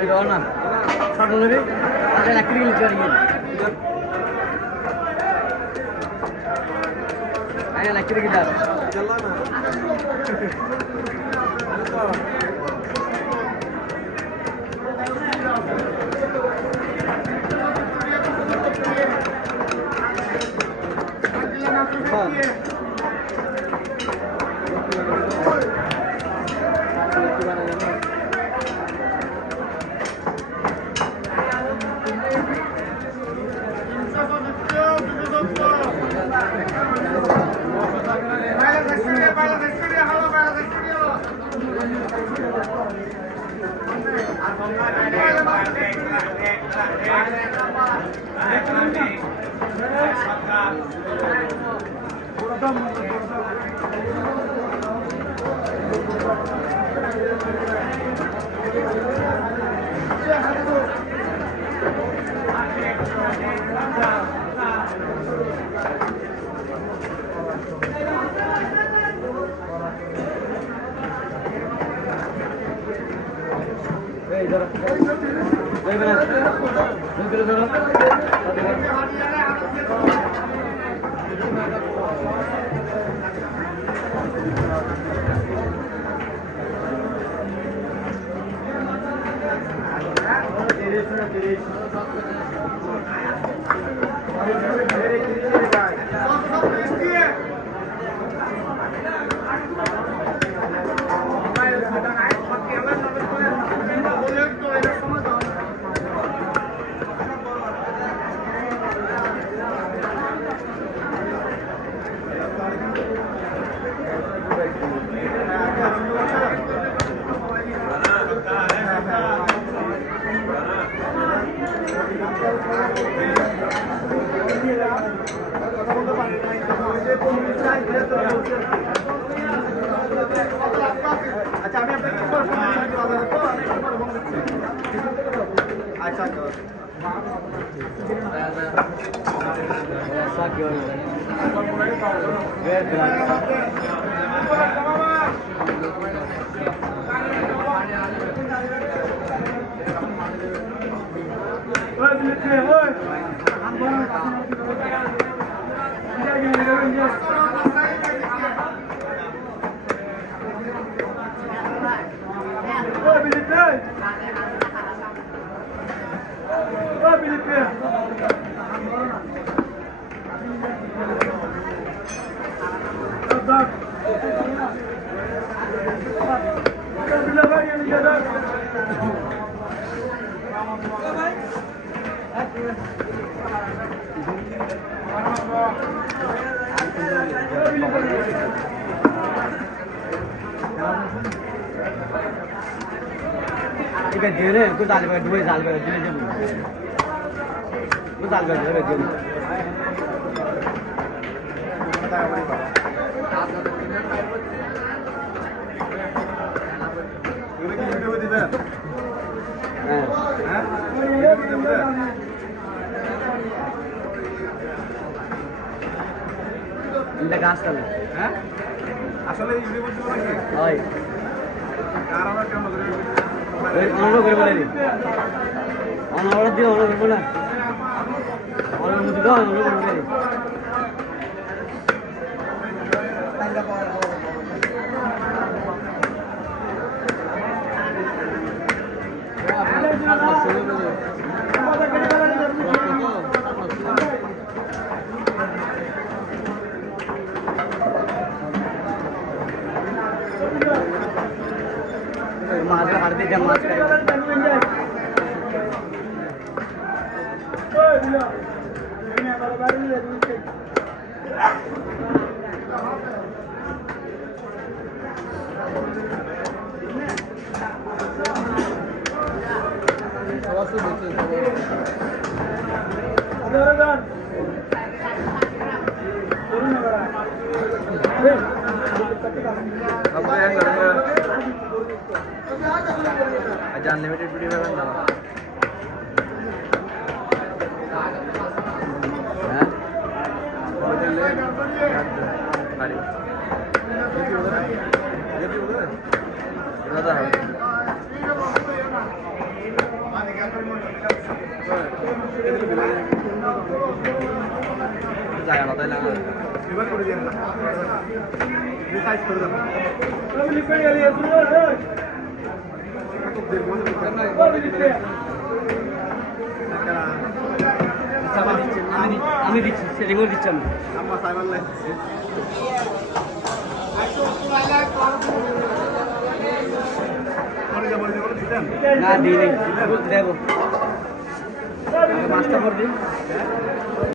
এই দাও না ছোট নেবে আরে লাকড়ি গিয়ে চড় গিয়ে আরে লাকড়ি গিয়ে দাও চলো না अच्छा আমি আপনাকে কি করব আচ্ছা cái gì đấy, cứ dàn về đuôi dàn về đi cho mình, cứ dàn về đuôi về kia. Ini gas kali. Hah? Asal ini video tu lagi. Oi. Karena kan ono করে বলে দি ono ওরা দিও ono করে বলে ono মুদি দাও ono করে বলে माछ हार दे जब माछ करे आज अनलिमिटेड वीडियो में बंदा है দাদা যায় না তাই না এবার করে দেন না রিসাইজ করে দেন আমি দিচ্ছি সেটিং করে দিচ্ছি আমি আমার সাইবার লাইসেন্স না দিই দেবো মাছটা করে দিই